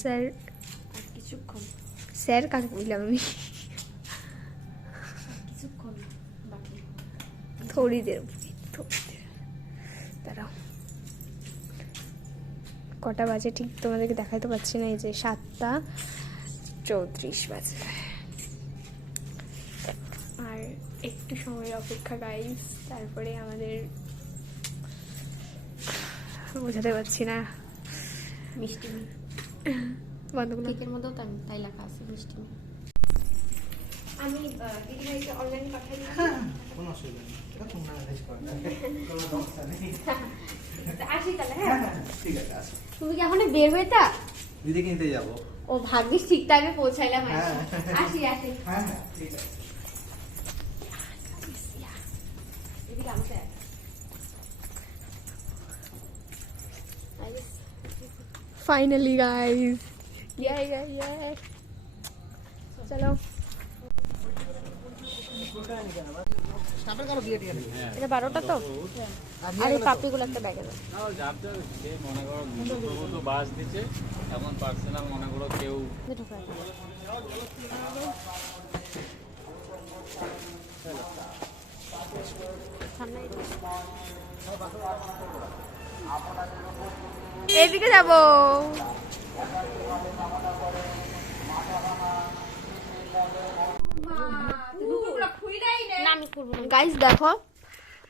Sir কিছুক্ষণ sir কাকে বললাম আমি? কিছুক্ষণ বাকি। থোড়ি দের দাঁড়াও, কটা বাজে ঠিক তোমাদেরকে দেখাতে পারছি না। এই যে 7:34 বাজে, আর একটু সময়ের অপেক্ষা গাইস, তারপরে আমাদের বোঝাতে পারছি না। মিষ্টি বন্ধ করলাম। কেকের মধ্যেও তাই লেখা আছে মিষ্টি। আমি দিদি ভাইকে অনলাইন পাঠাই দিই। কোনো অসুবিধা নেই, এটা তোমরা ম্যানেজ করো, কোনো সমস্যা নেই। আসি তাহলে। হ্যাঁ ঠিক আছে, আসো। তুমি কি এখন বের হইতা? দিদি কিনতে যাবো। ও ভাগ্যিস ঠিক টাইমে পৌঁছাইলাম। হ্যাঁ। আসি আসি। হ্যাঁ হ্যাঁ ঠিক আছে। এদিকে আমাকে फाइनली गाइस, ये चलो। এটা 12টা তো, আর এই পাপড়িগুলো একটা ব্যাগে দাও। মনে করো দুটো বাস দিচ্ছে, এখন পার্সোনাল মনে করো কেউ এইদিকে যাবো। গাইস দেখো,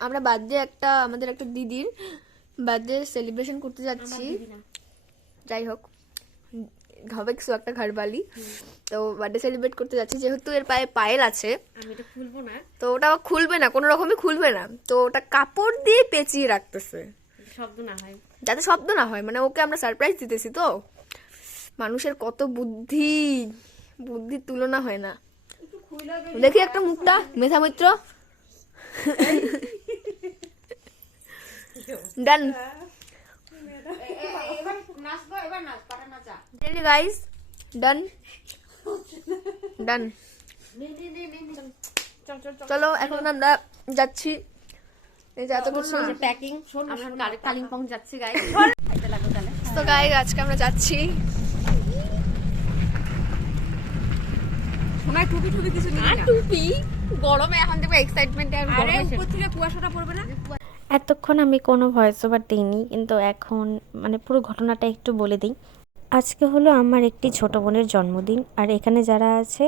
আমরা বার্থডে আমাদের একটা দিদির বার্থডে সেলিব্রেশন করতে যাচ্ছি। যাই হোক, হবে কিছু একটা ঘরবালি, তো বার্থডে সেলিব্রেট করতে যাচ্ছি। যেহেতু এর পায়ে পায়েল আছে, আমি এটা খুলবো না, তো ওটা খুলবে না, কোনো রকমই খুলবে না, তো ওটা কাপড় দিয়ে পেঁচিয়ে রাখতেছে শব্দ না হয়, যাতে শব্দ না হয়। মানে ওকে আমরা সারপ্রাইজ দিতেছি, তো মানুষের কত বুদ্ধির তুলনা হয় না। দেখি একটা মুখটা, মেধা মৈত্র। ডান গাইস, ডান ডান। চলো এখন আমরা যাচ্ছি। এই যে এত কিছু প্যাকিং। আমরা কালিম্পং যাচ্ছি গাইস। তো গাইস আজকে আমরা যাচ্ছি। সময় টুপি কিছু নিবি না? টুপি গরমে এখন দেখো এক্সাইটমেন্টে আর আরে গরমে উপর থেকে কুয়াশাটা পড়বে না? এতক্ষণ আমি কোনো ভয়েস ওভার দিইনি, কিন্তু এখন মানে পুরো ঘটনাটা একটু বলে দিই। আজকে হলো আমার একটি ছোট বোনের জন্মদিন, আর এখানে যারা আছে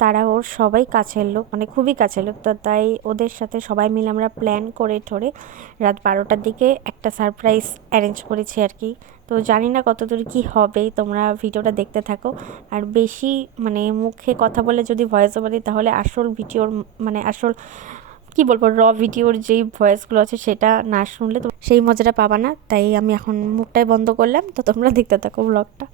তারা ওর সবাই কাছের লোক, মানে খুবই কাছের লোক। তো তাই ওদের সাথে সবাই মিলে আমরা প্ল্যান করে ঠোরে রাত 12টার দিকে একটা সারপ্রাইজ অ্যারেঞ্জ করেছি আর কি। তো জানি না কতদূর কি হবে, তোমরা ভিডিওটা দেখতে থাকো। আর বেশি মানে মুখে কথা বলে যদি ভয়েস ওভার দিই, তাহলে আসল ভিডিওর মানে আসল কি বলবো র ভিডিওর যেই ভয়েসগুলো আছে সেটা না শুনলে তো সেই মজাটা পাবা না। তাই আমি এখন মুখটাই বন্ধ করলাম, তো তোমরা দেখতে থাকো ব্লগটা।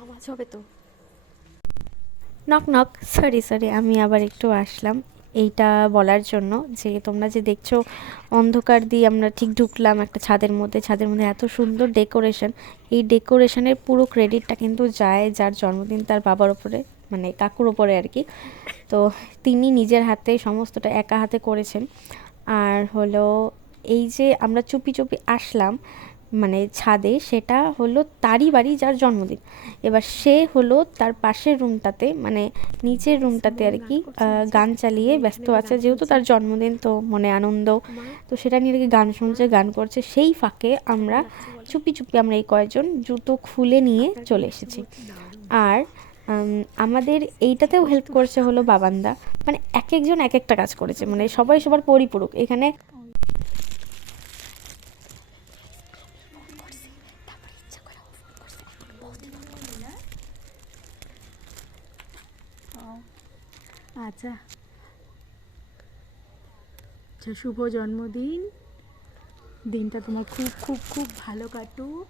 আওয়াজ হবে তো। নক নক, সরি আমি আবার একটু আসলাম এইটা বলার জন্য যে তোমরা যে দেখছো অন্ধকার দিয়ে আমরা ঠিক ঢুকলাম একটা ছাদের মধ্যে এত সুন্দর ডেকোরেশন। এই ডেকোরেশনের পুরো ক্রেডিটটা কিন্তু যায় যার জন্মদিন তার বাবার ওপরে, মানে কাকুর ওপরে আর কি। তো তিনি নিজের হাতে সমস্তটা একা হাতে করেছেন। আর হলো এই যে আমরা চুপি চুপি আসলাম মানে ছাদে, সেটা হলো তারই বাড়ি যার জন্মদিন। এবার সে হলো তার পাশের রুমটাতে, মানে নিচের রুমটাতে আর কি গান চালিয়ে ব্যস্ত আছে, যেহেতু তার জন্মদিন তো মনে আনন্দ, তো সেটা নিয়ে গান শুনছে, গান করছে। সেই ফাঁকে আমরা চুপি আমরা এই কয়েকজন জুতো খুলে নিয়ে চলে এসেছি। আর আমাদের এইটাতেও হেল্প করছে হলো বাবান্দা, মানে এক একজন এক একটা কাজ করেছে, মানে সবাই সবার পরিপূরক এখানে। আচ্ছা, শুভ জন্মদিন, দিনটা তোমার খুব খুব খুব ভালো কাটুক।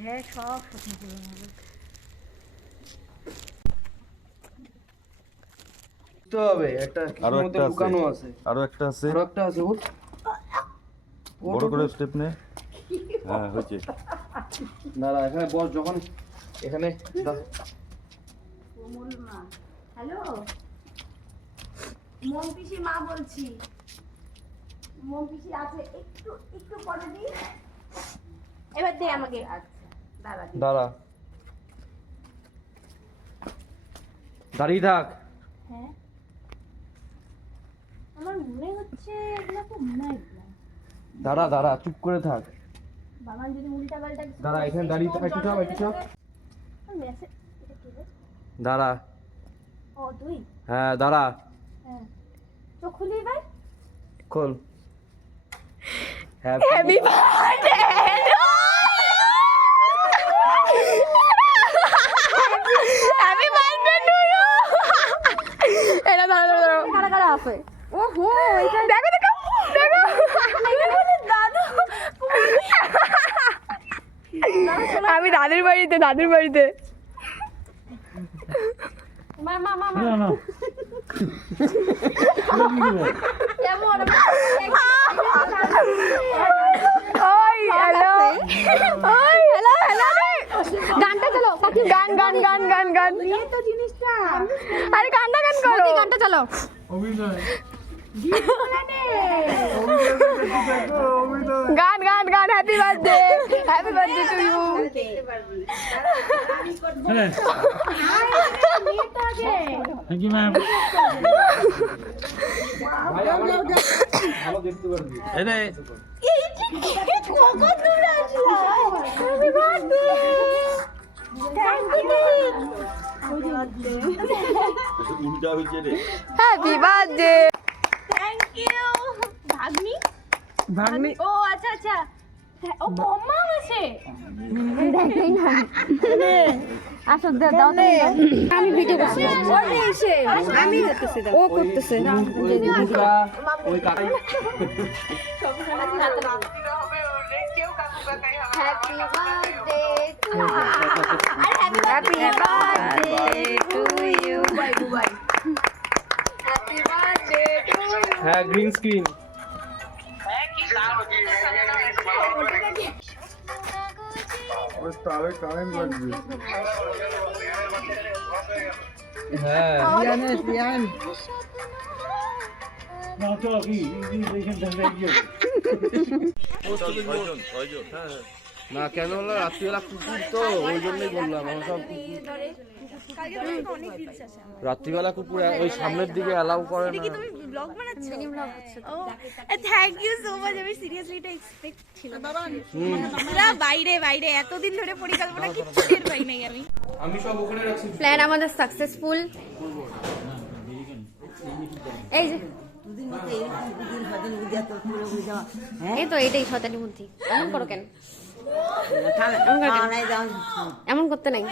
হ্যাঁ, সব স্বপ্ন পূরণ হবে। তো হবে একটা আরো কিছুর মধ্যে একটা লুকানো আছে, আছে, আরো একটা আছে। আরো একটা আছে। বড় করে স্টেপ নে। হ্যাঁ হয়েছে। দাঁড়া এখানে বস, যখন এখানে হ্যালো, মম পিসি মা বলছি। মম পিসি আছে, একটু একটু পরে দিই। এবার দে আমাকে। আচ্ছা দাঁড়া। দাঁড়া, দাঁড়িয়ে থাক। আমার মনে হচ্ছে এগুলো তো মনে হয় না। দাঁড়া দাঁড়া, চুপ করে থাক। বাবা যদি উল্টা পাল্টা কিছু দাঁড়া এখানে দাঁড়িয়ে থাক, একটু চাপ, একটু চাপ। মেসেজ এটা কি রে? দাঁড়া, ও তুই? হ্যাঁ দাঁড়া, হ্যাঁ, চোখ খুলি ভাই। খোল। Happy happy birthday happy birthday to you. এটা ধরো ধরো ধরো। কারা কারা আছে? ওহো, এটা দেখো দেখো দেখো দাদু। আমি দাদুর বাড়িতে, দাদুর বাড়িতে। মা মা মা মা। কেমন? ওই হ্যালো, ওই হ্যালো হ্যালো। গানটা চলো কাকি, গান গান গান গান গান। এই তো জিনিসটা আরে গানটা গান করো, গানটা চলো। গান গান গান। Happy birthday, happy birthday to you. Thank you ma'am. ভালো দেখতে পারবি। এনে উল্টা হয়েছে রে। Happy birthday. Thank you. ভাগ্নি? ভাগ্নি ও আচ্ছা আচ্ছা। ও বম্মা আছে। আসো দাও তো। আমি ভিডিও করছি। আমি ও করতেছে। ওই কাকাই happy birthday to you. Happy birthday to you. Happy birthday to you. হ্যাঁ, গ্রিন স্ক্রিন। হ্যাঁ না, কেন হলো রাত্রিবেলা কুকুর তো, ওই জন্যই বললাম। আমরা সব রাত্রিবেলা কুকুর ওই সামনের দিকে অ্যালাউ করে না। ব্লগ বানাচ্ছ? ও থ্যাংক ইউ সো মাচ। আমি সিরিয়াসলি এটা এক্সপেক্ট ছিল না। পুরো বাইরে বাইরে এতদিন ধরে পরিকল্পনা কিচ্ছু টের পাই নাই আমি। আমি সব ওখানে রাখছি। প্ল্যান আমাদের সাকসেসফুল। এই যে এই তো এটাই শয়তানি বুদ্ধি। এমন করো কেন? এমন করতে নাই।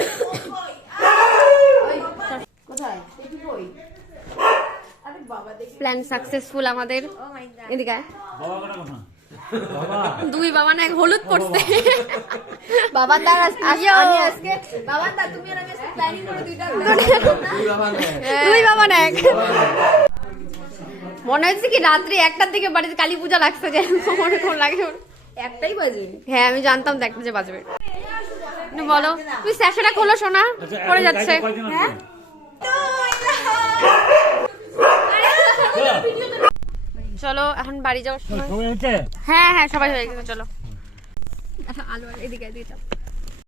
প্ল্যান সাকসেসফুল আমাদের। এদিকে আয়। দুই বাবা না এক হলুদ পড়ছে। বাবা তার আমি আজকে বাবা তা তুমি আর আমি আজকে প্ল্যানিং করে দুই বাবা না এক। মনে হচ্ছে কি রাত্রি 1টার দিকে বাড়িতে কালী পূজা লাগছে যে মনে কোন লাগে। 1টাই বাজে? হ্যাঁ আমি জানতাম তো 1টা যে বাজবে। বলো তুমি স্যাশটা খোলো সোনা, পড়ে যাচ্ছে। হ্যাঁ চলো এখন বাড়ি যাওয়ার সময়। হ্যাঁ হ্যাঁ সবাই হয়ে গেছে, চলো। আচ্ছা আলো এদিকে এদিকে